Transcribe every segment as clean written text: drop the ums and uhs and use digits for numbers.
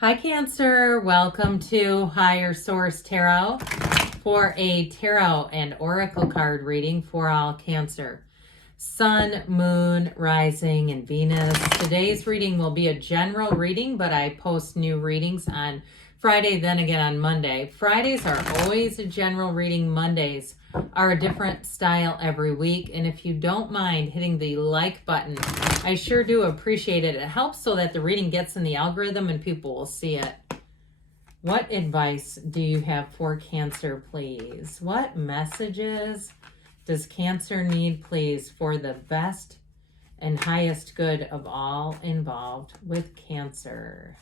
Hi, Cancer. Welcome to Higher Source Tarot for a tarot and oracle card reading for all Cancer. Sun, Moon, Rising, and Venus. Today's reading will be a general reading, but I post new readings on Friday, then again on Monday. Fridays are always a general reading. Mondays are a different style every week. And if you don't mind hitting the like button, I sure do appreciate it. It helps so that the reading gets in the algorithm and people will see it. What advice do you have for Cancer, please? What messages does Cancer need, please, for the best and highest good of all involved with Cancer?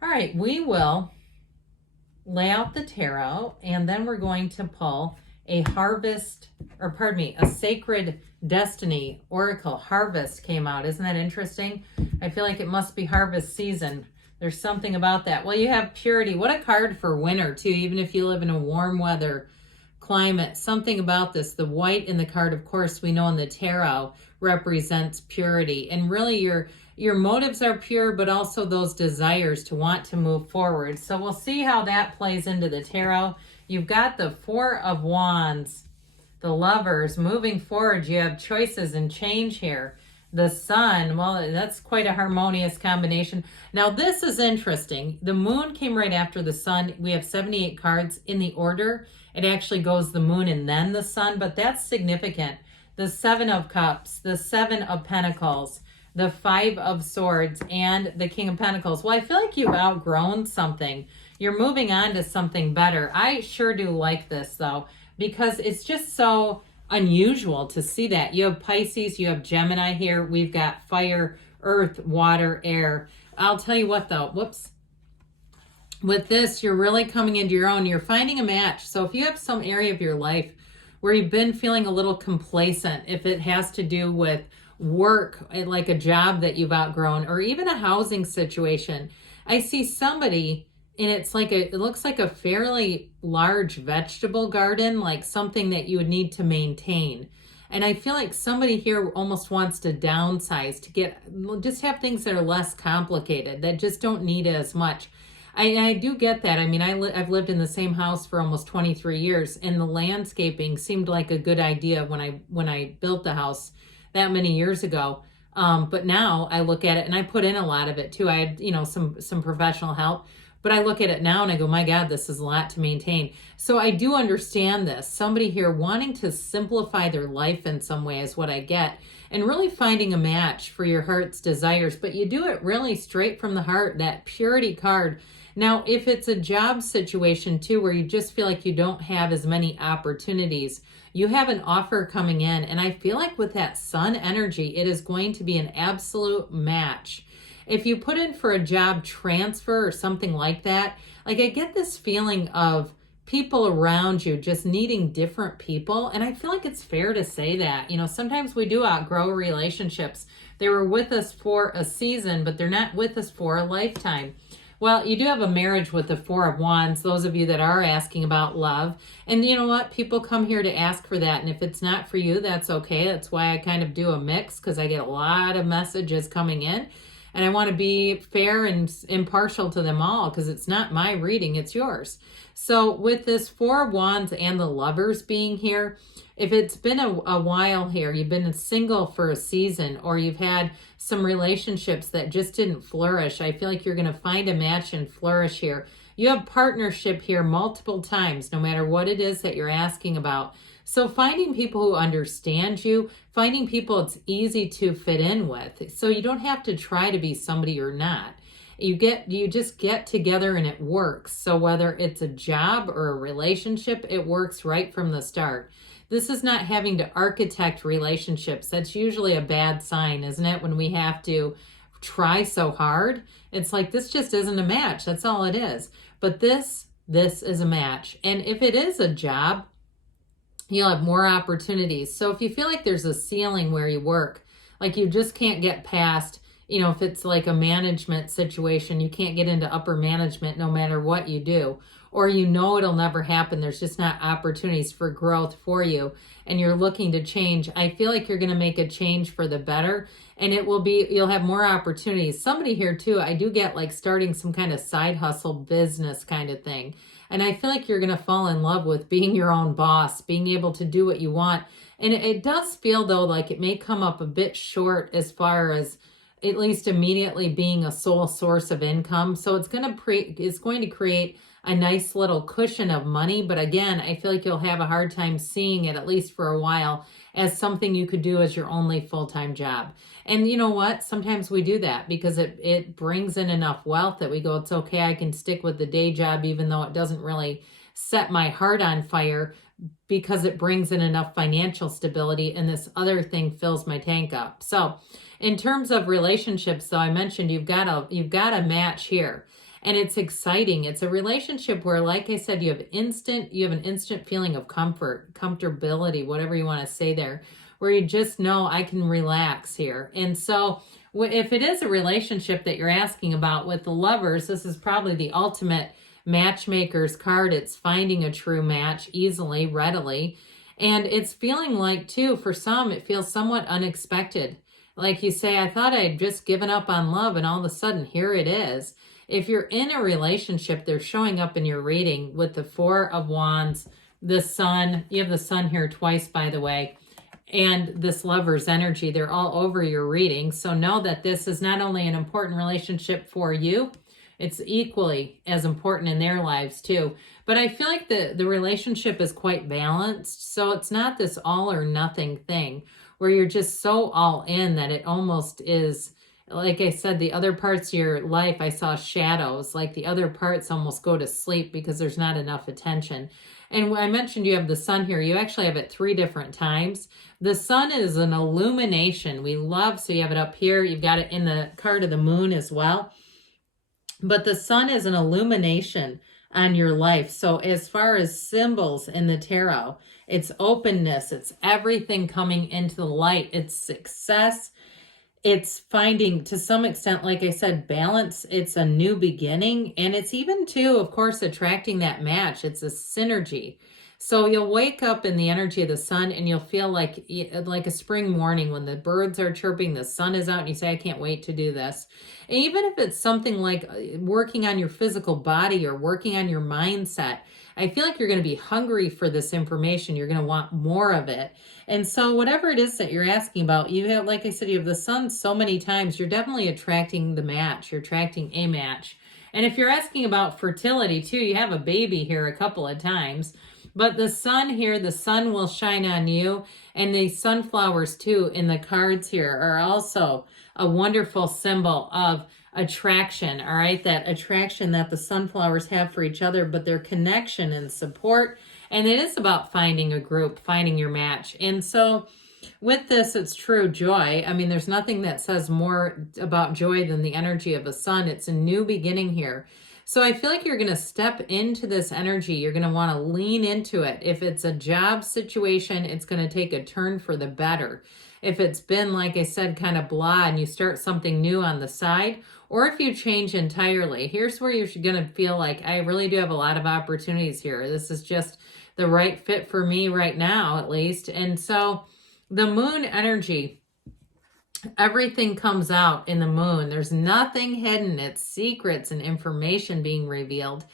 All right, we will lay out the tarot, and then we're going to pull a Sacred Destiny Oracle. Harvest came out. Isn't that interesting? I feel like it must be harvest season. There's something about that. Well, you have Purity. What a card for winter, too, even if you live in a warm weather climate. Something about this. The white in the card, of course, we know in the tarot represents purity. And really your motives are pure, but also those desires to want to move forward. So we'll see how that plays into the tarot. You've got the Four of Wands, the Lovers. Moving forward, you have choices and change here. The Sun, well, that's quite a harmonious combination. Now, this is interesting. The Moon came right after the Sun. We have 78 cards in the order. It actually goes the Moon and then the Sun, but that's significant. The Seven of Cups, the Seven of Pentacles, the Five of Swords, and the King of Pentacles. Well, I feel like you've outgrown something. You're moving on to something better. I sure do like this, though, because it's just so unusual to see that. You have Pisces, you have Gemini here. We've got fire, earth, water, air. I'll tell you what, though. Whoops. With this, you're really coming into your own. You're finding a match. So if you have some area of your life where you've been feeling a little complacent, if it has to do with work, like a job that you've outgrown, or even a housing situation, I see somebody, and it looks like a fairly large vegetable garden, like something that you would need to maintain. And I feel like somebody here almost wants to downsize, to just have things that are less complicated, that just don't need as much. I do get that. I mean, I've lived in the same house for almost 23 years, and the landscaping seemed like a good idea when I built the house that many years ago. But now I look at it, and I put in a lot of it too. I had, some professional help, but I look at it now and I go, my God, this is a lot to maintain. So I do understand this. Somebody here wanting to simplify their life in some way is what I get, and really finding a match for your heart's desires. But you do it really straight from the heart, that purity card. Now, if it's a job situation too, where you just feel like you don't have as many opportunities, you have an offer coming in. And I feel like with that Sun energy, it is going to be an absolute match. If you put in for a job transfer or something like that, like I get this feeling of people around you just needing different people. And I feel like it's fair to say that, sometimes we do outgrow relationships. They were with us for a season, but they're not with us for a lifetime. Well, you do have a marriage with the Four of Wands, those of you that are asking about love. And you know what? People come here to ask for that. And if it's not for you, that's okay. That's why I kind of do a mix, because I get a lot of messages coming in. And I want to be fair and impartial to them all, because it's not my reading, it's yours. So with this Four of Wands and the Lovers being here, if it's been a while here, you've been single for a season, or you've had some relationships that just didn't flourish, I feel like you're going to find a match and flourish here. You have partnership here multiple times, no matter what it is that you're asking about. So finding people who understand you, finding people it's easy to fit in with. So you don't have to try to be somebody you're not. You just get together and it works. So whether it's a job or a relationship, it works right from the start. This is not having to architect relationships. That's usually a bad sign, isn't it? When we have to try so hard, it's like this just isn't a match. That's all it is. But this is a match. And if it is a job, you'll have more opportunities. So if you feel like there's a ceiling where you work, like you just can't get past, if it's like a management situation, you can't get into upper management no matter what you do. or you know it'll never happen. There's just not opportunities for growth for you, and you're looking to change. I feel like you're going to make a change for the better, and you'll have more opportunities. Somebody here too, I do get like starting some kind of side hustle business kind of thing. And I feel like you're going to fall in love with being your own boss, being able to do what you want. And it does feel though like it may come up a bit short as far as at least immediately being a sole source of income. So it's going to create a nice little cushion of money. But again, I feel like you'll have a hard time seeing it, at least for a while, as something you could do as your only full-time job. And you know what? Sometimes we do that because it brings in enough wealth that we go, it's okay, I can stick with the day job even though it doesn't really set my heart on fire, because it brings in enough financial stability and this other thing fills my tank up. So in terms of relationships, though, I mentioned you've got a match here. And it's exciting. It's a relationship where, like I said, you have an instant feeling of comfort, comfortability, whatever you want to say there, where you just know I can relax here. And so if it is a relationship that you're asking about with the Lovers, this is probably the ultimate matchmaker's card. It's finding a true match easily, readily. And it's feeling like, too, for some, it feels somewhat unexpected. Like you say, I thought I'd just given up on love, and all of a sudden, here it is. If you're in a relationship, they're showing up in your reading with the Four of Wands, the Sun. You have the Sun here twice, by the way, and this Lover's energy. They're all over your reading. So know that this is not only an important relationship for you, it's equally as important in their lives too. But I feel like the relationship is quite balanced. So it's not this all or nothing thing where you're just so all in that it almost is. Like I said, the other parts of your life, I saw shadows. Like the other parts almost go to sleep because there's not enough attention. And when I mentioned you have the Sun here, you actually have it 3 different times. The Sun is an illumination. We love, so you have it up here. You've got it in the card of the Moon as well. But the Sun is an illumination on your life. So as far as symbols in the tarot, it's openness. It's everything coming into the light. It's success. It's finding, to some extent, like I said, balance. It's a new beginning. And it's even, too, of course, attracting that match. It's a synergy. So you'll wake up in the energy of the Sun and you'll feel like a spring morning when the birds are chirping, the sun is out, and you say, I can't wait to do this. And even if it's something like working on your physical body or working on your mindset, I feel like you're going to be hungry for this information. You're going to want more of it. And so whatever it is that you're asking about, you have, like I said, you have the Sun so many times, you're definitely attracting the match. You're attracting a match. And if you're asking about fertility too, you have a baby here a couple of times. But the Sun here, the sun will shine on you. And the sunflowers too in the cards here are also a wonderful symbol of attraction, all right? That attraction that the sunflowers have for each other, but their connection and support. And it is about finding a group, finding your match. And so with this, it's true joy. I mean, there's nothing that says more about joy than the energy of a Sun. It's a new beginning here. So I feel like you're going to step into this energy. You're going to want to lean into it. If it's a job situation, it's going to take a turn for the better. If it's been, like I said, kind of blah, and you start something new on the side, or if you change entirely, here's where you're going to feel like, I really do have a lot of opportunities here. This is just the right fit for me right now, at least. And so the Moon energy, everything comes out in the Moon. There's nothing hidden. It's secrets and information being revealed.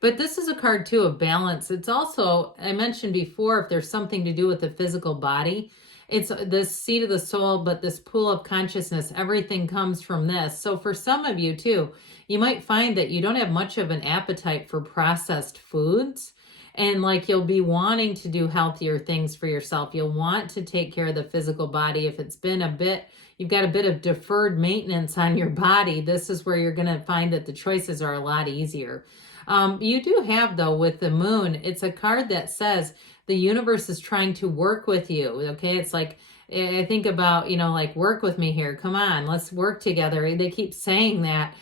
But this is a card, too, of balance. It's also, I mentioned before, if there's something to do with the physical body, it's this seat of the soul, but this pool of consciousness, everything comes from this. So for some of you, too, you might find that you don't have much of an appetite for processed foods. And like you'll be wanting to do healthier things for yourself. You'll want to take care of the physical body. If it's been a bit, you've got a bit of deferred maintenance on your body, this is where you're going to find that the choices are a lot easier. You do have, though, with the Moon, it's a card that says the universe is trying to work with you. Okay. It's like, I think about, like, work with me here. Come on, let's work together. They keep saying that.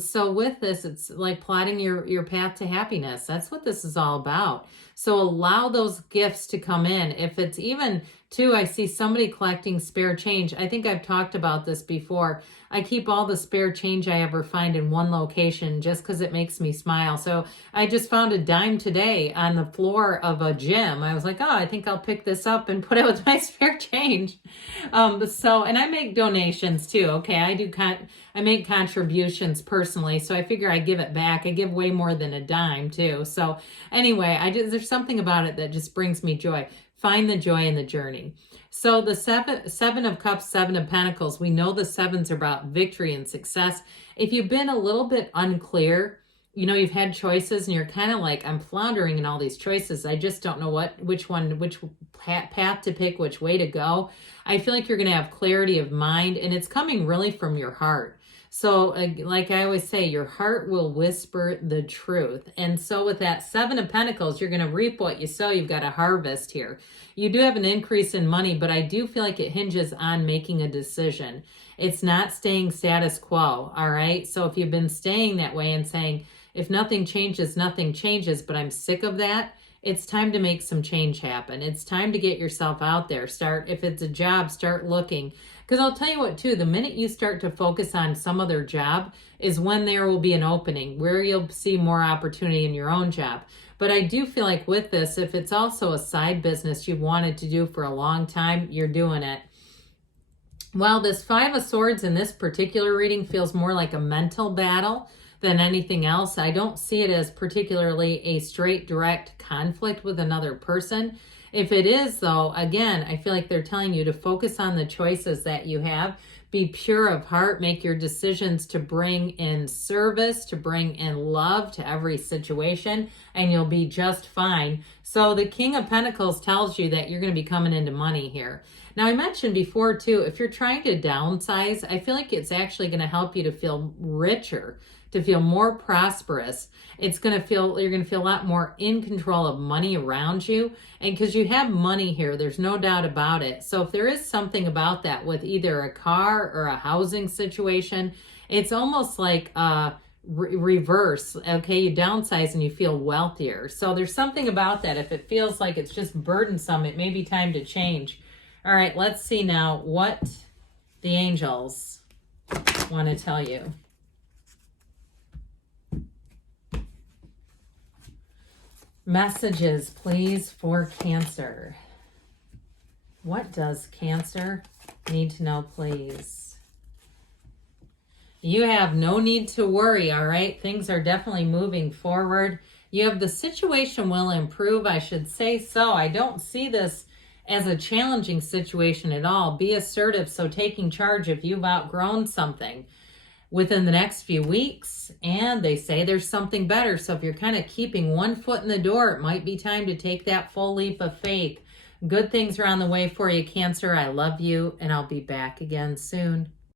So with this, it's like plotting your path to happiness. That's what this is all about. So allow those gifts to come in. If it's even Two, I see somebody collecting spare change. I think I've talked about this before. I keep all the spare change I ever find in one location just because it makes me smile. So I just found a dime today on the floor of a gym. I was like, oh, I think I'll pick this up and put it with my spare change. And I make donations too. Okay, I make contributions personally, so I figure I give it back. I give way more than a dime too. So anyway, there's something about it that just brings me joy. Find the joy in the journey. So the seven of cups, 7 of pentacles, we know the sevens are about victory and success. If you've been a little bit unclear, you've had choices and you're kind of like, I'm floundering in all these choices. I just don't know which path to pick, which way to go. I feel like you're going to have clarity of mind, and it's coming really from your heart. So like I always say, your heart will whisper the truth. And so with that 7 of pentacles, you're going to reap what you sow. You've got a harvest here. You do have an increase in money, but I do feel like it hinges on making a decision. It's not staying status quo. All right. So if you've been staying that way and saying, if nothing changes, nothing changes, but I'm sick of that, it's time to make some change happen. It's time to get yourself out there. If it's a job, start looking. Because I'll tell you what, too, the minute you start to focus on some other job is when there will be an opening where you'll see more opportunity in your own job. But I do feel like with this, if it's also a side business you've wanted to do for a long time, you're doing it. Well, this 5 of Swords in this particular reading feels more like a mental battle than anything else. I don't see it as particularly a straight, direct conflict with another person. If it is, though, again, I feel like they're telling you to focus on the choices that you have. Be pure of heart. Make your decisions to bring in service, to bring in love to every situation, and you'll be just fine. So the King of Pentacles tells you that you're going to be coming into money here. Now, I mentioned before, too, if you're trying to downsize, I feel like it's actually going to help you to feel richer, to feel more prosperous. You're going to feel a lot more in control of money around you. And because you have money here, there's no doubt about it. So if there is something about that with either a car or a housing situation, it's almost like reverse. Okay, you downsize and you feel wealthier. So there's something about that. If it feels like it's just burdensome, it may be time to change. All right, let's see now what the angels want to tell you. Messages, please, for Cancer. What does Cancer need to know, please? You have no need to worry, all right? Things are definitely moving forward. You have the situation will improve, I should say so. I don't see this as a challenging situation at all. Be assertive, so taking charge if you've outgrown something within the next few weeks, and they say there's something better. So if you're kind of keeping one foot in the door, it might be time to take that full leap of faith. Good things are on the way for you, Cancer. I love you, and I'll be back again soon.